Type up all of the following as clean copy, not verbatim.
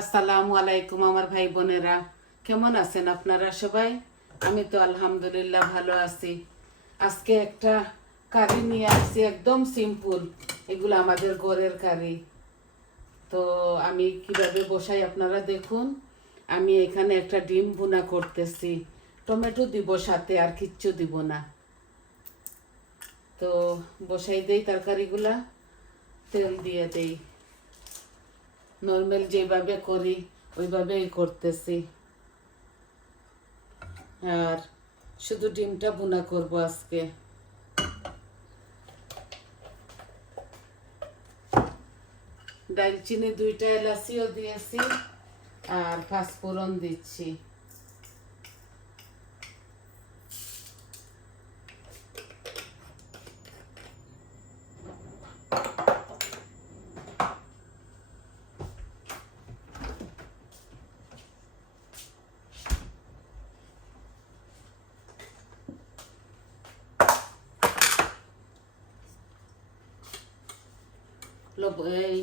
আসসালামু আলাইকুম আমার ভাই বোনেরা, কেমন আছেন আপনারা সবাই? আমি তো আলহামদুলিল্লাহ ভালো আছি। আজকে একটা কারি নিয়ে আসছি, একদম সিম্পল। এগুলো আমাদের ঘরের কারি। তো আমি কিভাবে বসাই আপনারা দেখুন। আমি এখানে একটা ডিম ভুনা করতেছি, টমেটো দিব সাথে, আর কিচ্ছু দিব না। তো বসাই দেই তরকারিগুলা, তেল দিয়ে দেই, নর্মাল যেভাবে করি ওইভাবেই করতেছি। আর শুধু ডিমটা ভুনা করব আজকে। দারচিনি 2টা এলাচিও দিয়েছি, আর পাঁচফোড়ন দিচ্ছি। এই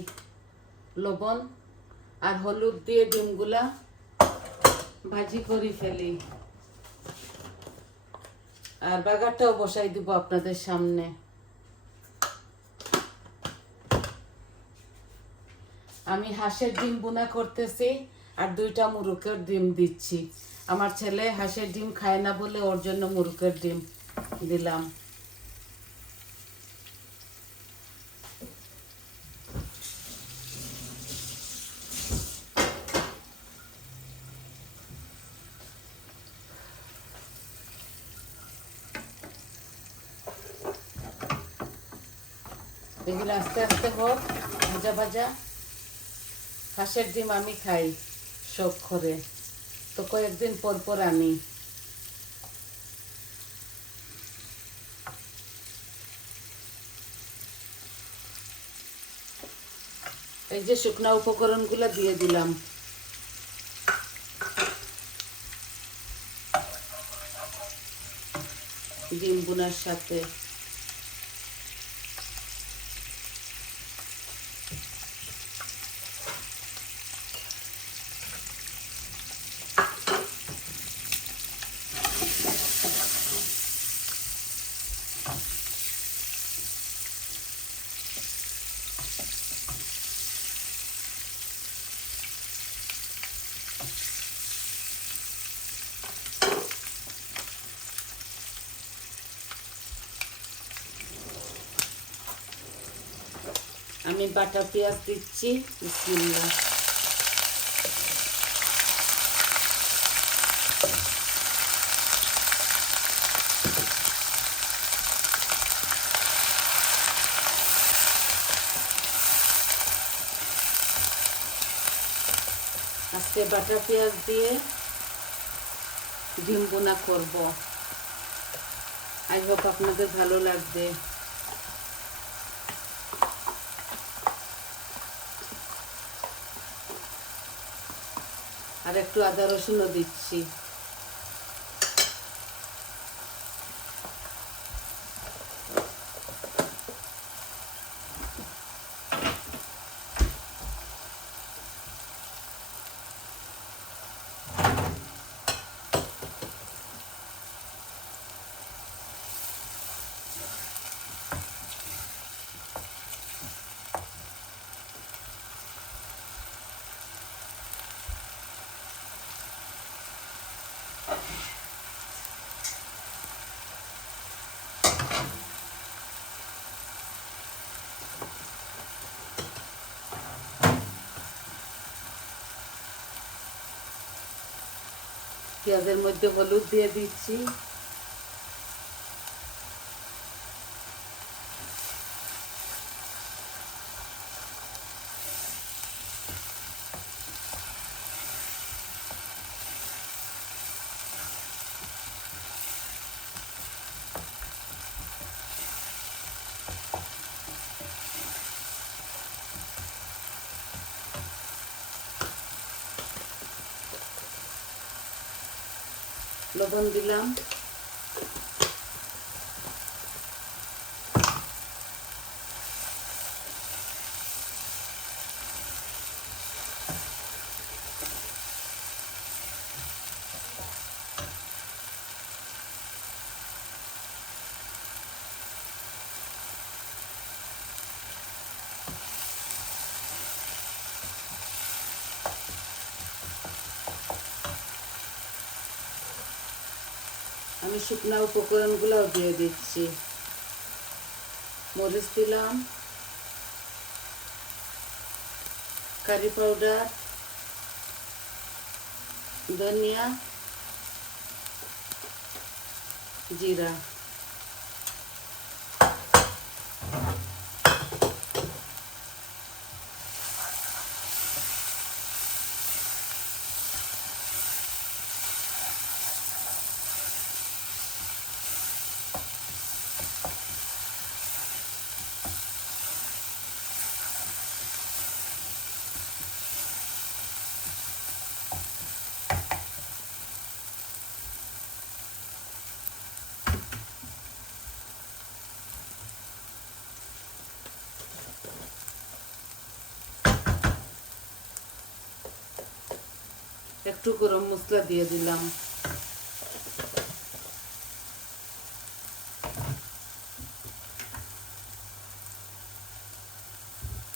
লবণ আর হলুদ দিয়ে ডিমগুলা ভাজি করে ফেলি, আর বাগারটাও বসাই দিব আপনাদের সামনে। আমি হাঁসের ডিম বুনা করতেছি, আর 2টা মুরগের ডিম দিচ্ছি। আমার ছেলে হাঁসের ডিম খায় না বলে ওর জন্য মুরগের ডিম দিলাম। এগুলো আস্তে আস্তে হোক ভাজা ভাজা। হাঁসের ডিম আমি খাই শখ করে, তো কয়েকদিন পর পর আনি। এই যে শুকনা উপকরণগুলো দিয়ে দিলাম। ডিম বুনার সাথে আমি বাটা পেঁয়াজ দিচ্ছি। বিসমিল্লাহ। আজকে বাটা পেঁয়াজ দিয়ে ডিম বোনা করব। আই হোপ আপনাদের ভালো লাগবে। আর একটু আদা রসুনও দিচ্ছি। পেঁয়াজের মধ্যে হলুদ দিয়ে দিচ্ছি। লবণ দিলাম। আমি শুকনো উপকরণগুলোও দিয়ে দিচ্ছি। মরিচ দিলাম, কারি পাউডার, ধনিয়া, জিরা। একটু গরম মশলা দিয়ে দিলাম।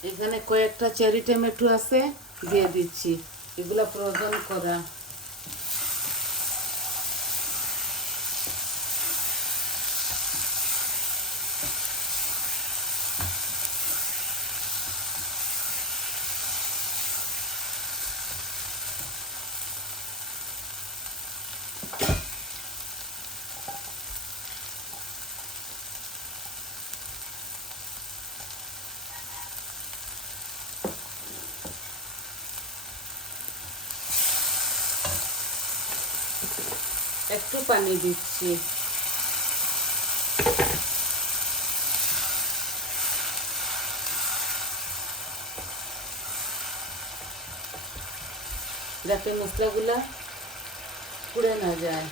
এখানে কয়েকটা চেরি টমেটো আছে, দিয়ে দিচ্ছি। এগুলো ফ্রোজেন করা। একটু পানি দিচ্ছি। যাতে মশলাগুলা পুড়ে না যায়।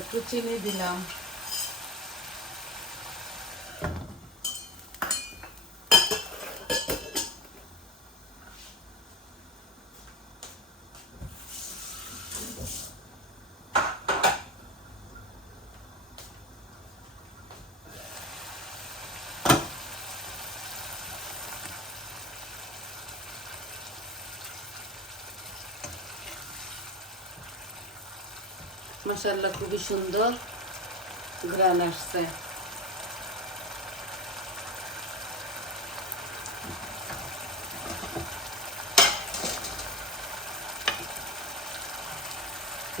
একটু চিনি দিলাম। মাশাআল্লাহ, খুবই সুন্দর ঘ্রাণ আসছে।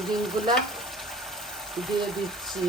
ডিমগুলা দিয়ে দিচ্ছি।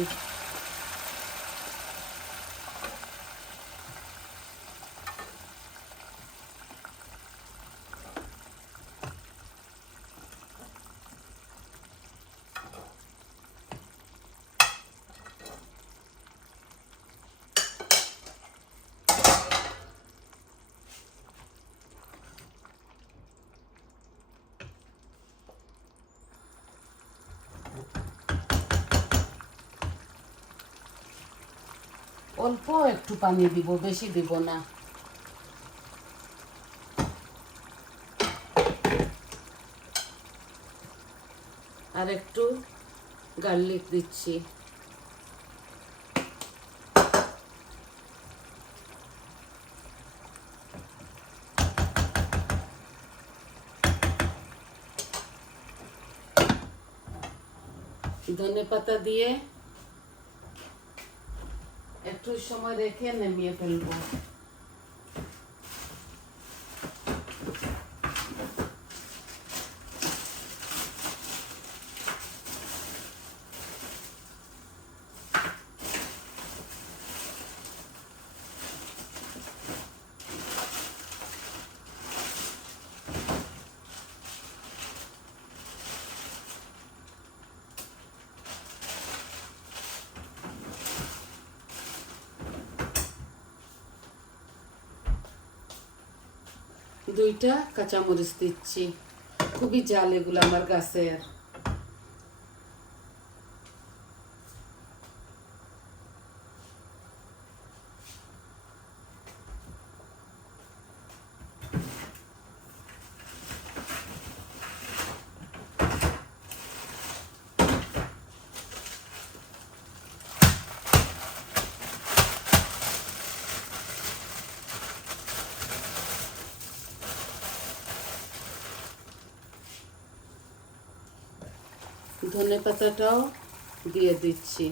অল্প একটু পানি দিব, বেশি দিব না। আর একটু গার্লিক দিচ্ছি। ধনেপাতা দিয়ে একটু সময় রেখে নামিয়ে ফেলবো। 2টা কাঁচামরিচ দিচ্ছি, খুবই জাল এগুলো আমার গাছের। ধনে পাতাটাও দিয়ে দিচ্ছি।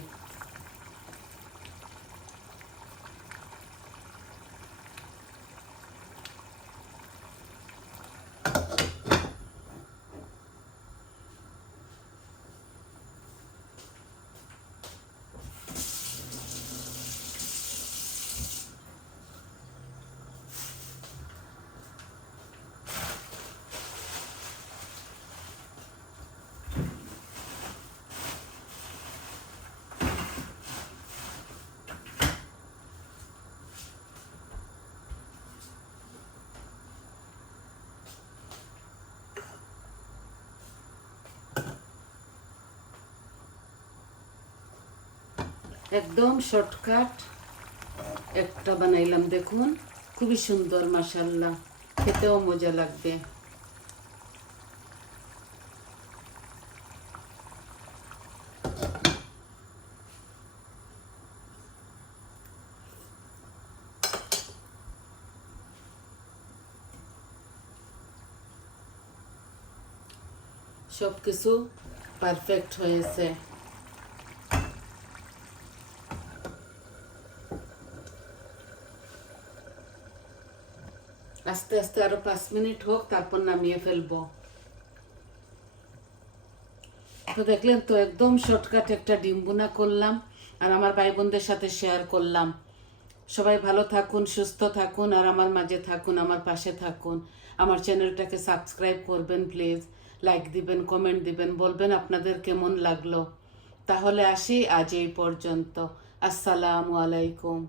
একদম শর্টকাট একটা বানাইলাম, দেখুন খুবই সুন্দর, মাশাআল্লাহ, খেতেও মজা লাগবে। সব কিছু পারফেক্ট হয়েছে। আস্তে আস্তে আরো 5 মিনিট হোক, তারপর নামিয়ে ফেলবো। তো দেখলেন তো, একদম শর্টকাট একটা ডিম ভুনা করলাম আর আমার ভাই বোনদের সাথে শেয়ার করলাম। সবাই ভালো থাকুন, সুস্থ থাকুন, আর আমার মাঝে থাকুন, আমার পাশে থাকুন। আমার চ্যানেলটাকে সাবস্ক্রাইব করবেন প্লিজ, লাইক দিবেন, কমেন্ট দিবেন, বলবেন আপনাদের কেমন লাগলো। তাহলে আসি, আজ এই পর্যন্ত। আসসালামু আলাইকুম।